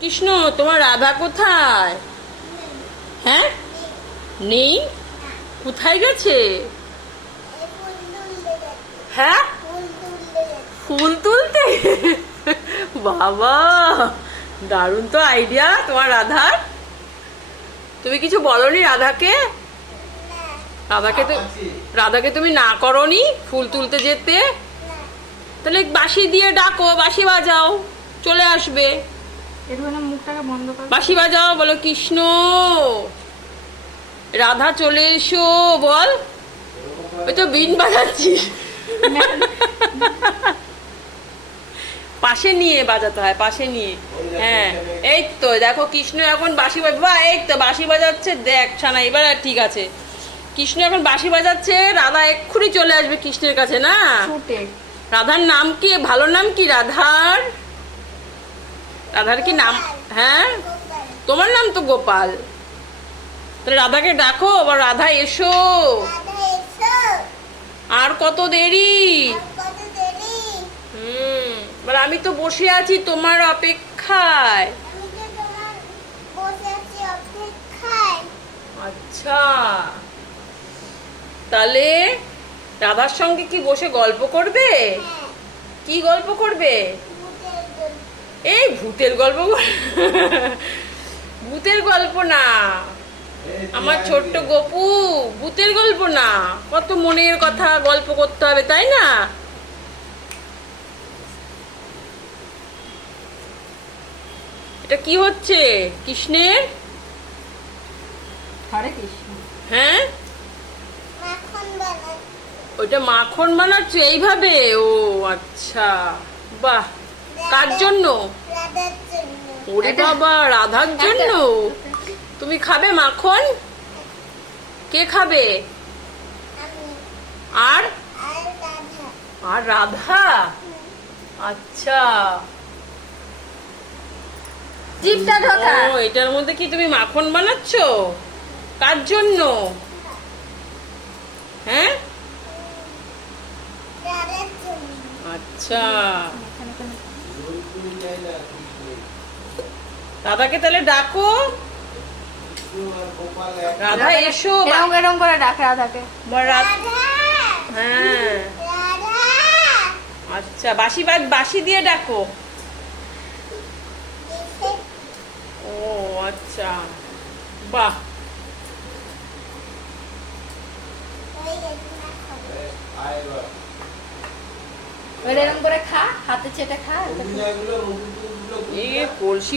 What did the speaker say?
কৃষ্ণ, তোমার রাধা কোথায়? হ্যাঁ, নেই। কোথায় গেছে? হ্যাঁ, ফুল তুলতে। বাবা, দারুণ তো আইডিয়া তোমার রাধার। তুমি কিছু বলনি রাধাকে? রাধাকে তুমি না করনি ফুল তুলতে যেতে? তাহলে বাঁশি দিয়ে ডাকো, বাঁশি বাজাও, চলে আসবে। মুখটাকে বন্ধ করো। বাঁশি বাজাও, বলো কৃষ্ণ রাধা চলে এসো বল। ওই তো বিন বাজাচ্ছি। পাশে নিয়ে বাজাতে হয়, পাশে নিয়ে। হ্যাঁ, এই তো দেখো কৃষ্ণ এখন বাঁশি বাজবা, এই তো বাঁশি বাজাচ্ছে, দেখ ছানা এবার আর ঠিক আছে। কৃষ্ণ এখন বাঁশি বাজাচ্ছে, রাধা এক্ষুনি চলে আসবে কৃষ্ণের কাছে না? রাধার নাম কি? ভালো নাম কি রাধার? রাধার কি নাম? হ্যাঁ, তোমার নাম তো গোপাল। তাহলে রাধাকে ডাকো, আবার রাধা এসো। আর কত দেরি? এবার আমি তো বসে আছি তোমার অপেক্ষায়। আচ্ছা, তাহলে রাধার সঙ্গে কি বসে গল্প করবে? কি গল্প করবে? এই ভূতের গল্প? ভূতের গল্প না, আমার ছোট্ট গপু, ভূতের গল্প না। কত মনের কথা গল্প করতে হবে, তাই না? এটা কি হচ্ছে কৃষ্ণের? হরে কৃষ্ণ। হ্যাঁ, ওইটা মাখন বানাচ্ছ এইভাবে? ও আচ্ছা, বাহ। কার জন্য? ওরে বাবা, রাধার জন্য। তুমি খাবে মাখন? কে খাবে? আর আর রাধা? আচ্ছা, জিভটা ঢোকা। ও এটার মধ্যে কি তুমি মাখন বানাচ্ছ? কার জন্য? হ্যাঁ, আচ্ছা। রাধাকে তাহলে ডাকো, রাধা এসো। এরকম এরকম করে ডাকে রাধাকে। হ্যাঁ, আচ্ছা, বাঁশি দিয়ে ডাকো। ও আচ্ছা, বাহ। এরকম করে খা, হাতে চেটে খা। এই কলসি